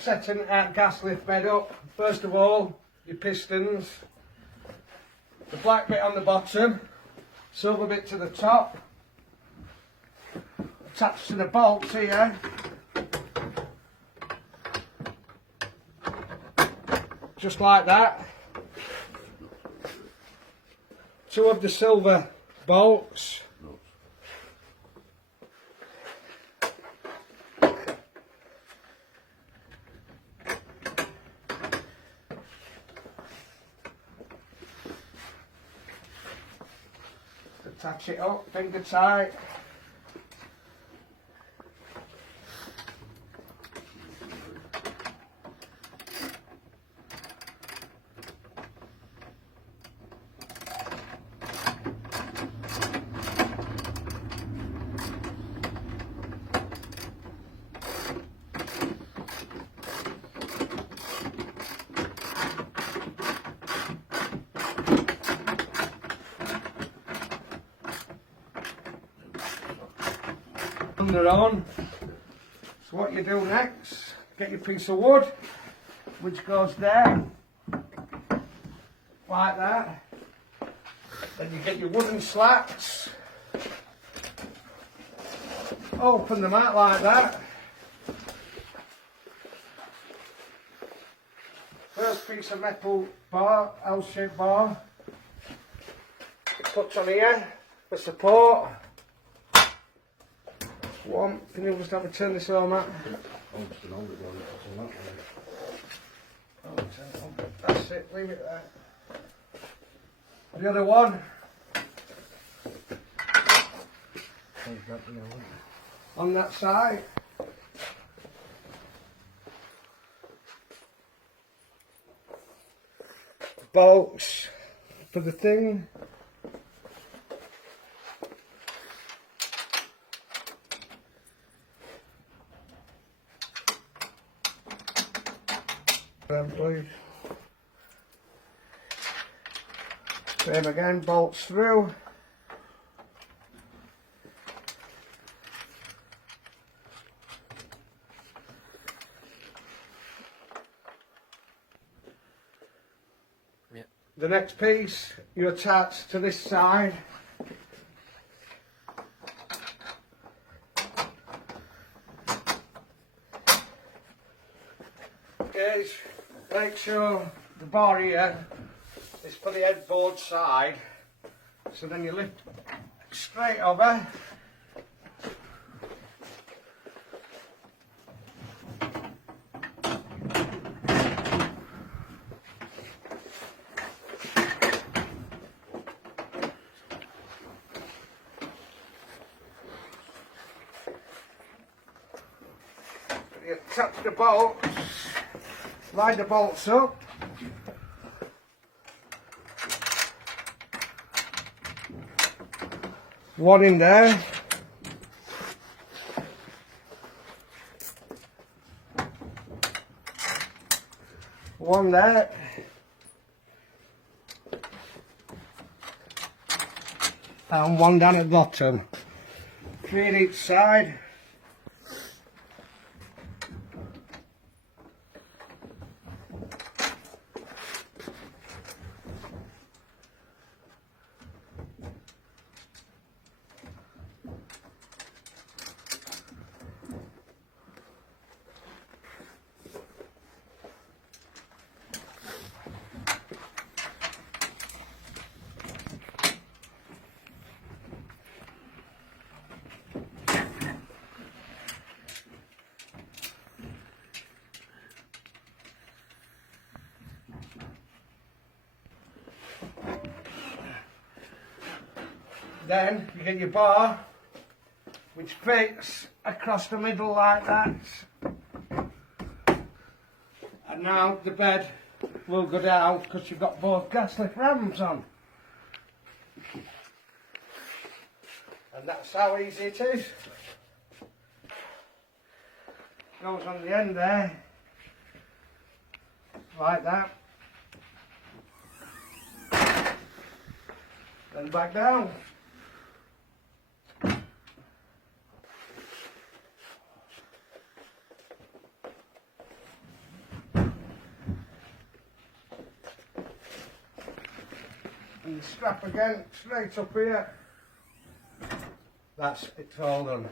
setting a gas lift bed up, first of all, your pistons, the black bit on the bottom, silver bit to the top, attached to the bolts here. Just like that. 2 of the silver bolts. Attach it up, finger tight. Under on. So what you do next, get your piece of wood, which goes there, like that. Then you get your wooden slats, open them out like that. First piece of metal bar, L-shaped bar, puts on here for support. One, can you just have a turn this on, Matt? That's it, leave it there. The other one. On that side. Bolts for the thing. Please. Same again, bolts through. Yeah. The next piece you attach to this side. Is make sure the bar here is for the headboard side, so then you lift straight over. You attach the bolts. Line the bolts up. One in there. One there. And one down at the bottom. 3 on each side. Then you get your bar, which fits across the middle like that. And now the bed will go down because you've got both gas lift rams on. And that's how easy it is. Goes on the end there, like that. Then back down. and the strap again straight up here. That's it's all done.